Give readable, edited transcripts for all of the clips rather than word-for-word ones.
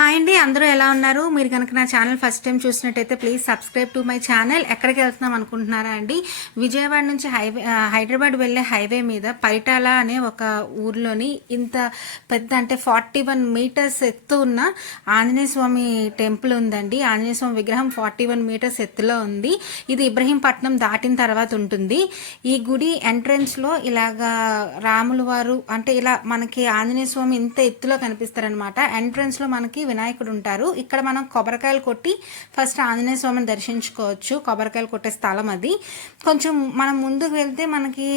Hi అండి, అందరూ ఎలా ఉన్నారు? మీరు కనుక నా ఛానల్ ఫస్ట్ టైం చూసినట్టయితే please subscribe to my channel. ఎక్కడికి వెళ్తున్నాం అనుకుంటున్నారా అండి? విజయవాడ నుంచి హైదరాబాద్ వెళ్ళే హైవే మీద పరిటాల అనే ఒక ఊర్లోని ఇంత పెద్ద అంటే 41 మీటర్స్ ఎత్తు ఉన్న ఆంజనేయ స్వామి టెంపుల్ ఉందండి. ఆంజనేయ స్వామి విగ్రహం 41 మీటర్స్ ఎత్తులో ఉంది. ఇది ఇబ్రహీంపట్నం దాటిన తర్వాత ఉంటుంది. ఈ గుడి ఎంట్రన్స్లో ఇలాగా రాముల వారు అంటే ఇలా మనకి ఆంజనేయ స్వామి ఇంత ఎత్తులో కనిపిస్తారనమాట. ఎంట్రన్స్లో మనకి వినాయకుడు ఉంటారు. ఇక్కడ మనం కొబ్బరికాయలు కొట్టి ఫస్ట్ ఆంజనేయ స్వామిని దర్శించుకోవచ్చు. కొబ్బరికాయలు కొట్టే స్థలం అది. కొంచెం మనం ముందుకు వెళ్తే మనకి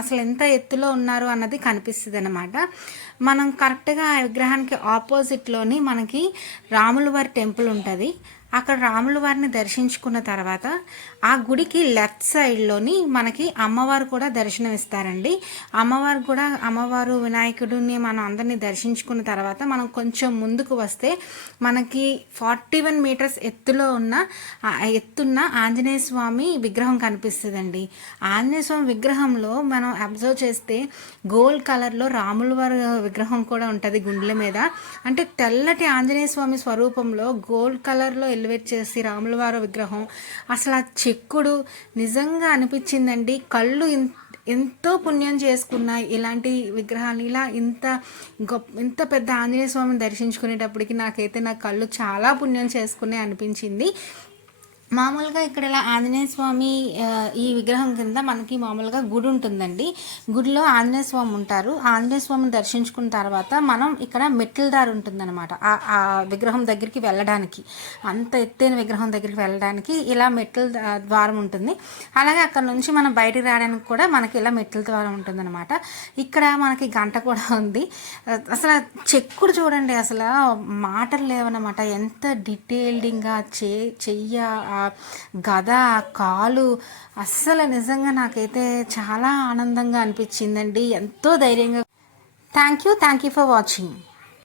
అసలు ఎంత ఎత్తులో ఉన్నారు అన్నది కనిపిస్తుంది అనమాట. మనం కరెక్ట్గా ఆ విగ్రహానికి ఆపోజిట్లోని మనకి రాముల వారి టెంపుల్ ఉంటుంది. అక్కడ రాముల వారిని దర్శించుకున్న తర్వాత ఆ గుడికి లెఫ్ట్ సైడ్లోని మనకి అమ్మవారు కూడా దర్శనం ఇస్తారండి. అమ్మవారు వినాయకుడిని మనం అందరినీ దర్శించుకున్న తర్వాత మనం కొంచెం ముందుకు వస్తే మనకి 41 మీటర్స్ ఎత్తున్న ఆంజనేయ స్వామి విగ్రహం కనిపిస్తుందండి. ఆంజనేయ స్వామి విగ్రహంలో మనం అబ్జర్వ్ చేస్తే గోల్డ్ కలర్లో రాముల వారి విగ్రహం కూడా ఉంటుంది గుండెల మీద. అంటే తెల్లటి ఆంజనేయ స్వామి స్వరూపంలో గోల్డ్ కలర్లో ఎలివేట్ చేసి రాముల వారి విగ్రహం అసలు ఆ చెక్కుడు నిజంగా అనిపించిందండి. కళ్ళు ఎంతో పుణ్యం చేసుకున్నాయి ఇలాంటి విగ్రహాలు. ఇలా ఇంత పెద్ద ఆంజనేయ స్వామిని దర్శించుకునేటప్పటికి నా కళ్ళు చాలా పుణ్యం చేసుకునే అనిపించింది. మామూలుగా ఇక్కడ ఇలా ఆంజనేయ స్వామి ఈ విగ్రహం కింద మనకి మామూలుగా గుడి ఉంటుందండి. గుడిలో ఆంజనేయ స్వామి ఉంటారు. ఆంజనేయ స్వామిని దర్శించుకున్న తర్వాత మనం ఇక్కడ మెట్ల దారి ఉంటుందన్నమాట. ఆ విగ్రహం దగ్గరికి వెళ్ళడానికి, అంత ఎత్తైన విగ్రహం దగ్గరికి వెళ్ళడానికి ఇలా మెట్ల ద్వారం ఉంటుంది. అలాగే అక్కడ నుంచి మనం బయటికి రావడానికి కూడా మనకి ఇలా మెట్ల ద్వారం ఉంటుందన్నమాట. ఇక్కడ మనకి గంట కూడా ఉంది. అసలు చెక్కుడు చూడండి, అసలు మాటలు లేవన్నమాట. ఎంత డీటెయిల్డింగ్గా చెయ్య, గద, కాలు, అస్సలు నిజంగా నాకైతే చాలా ఆనందంగా అనిపించిందండి. ఎంతో ధైర్యంగా. Thank you for watching.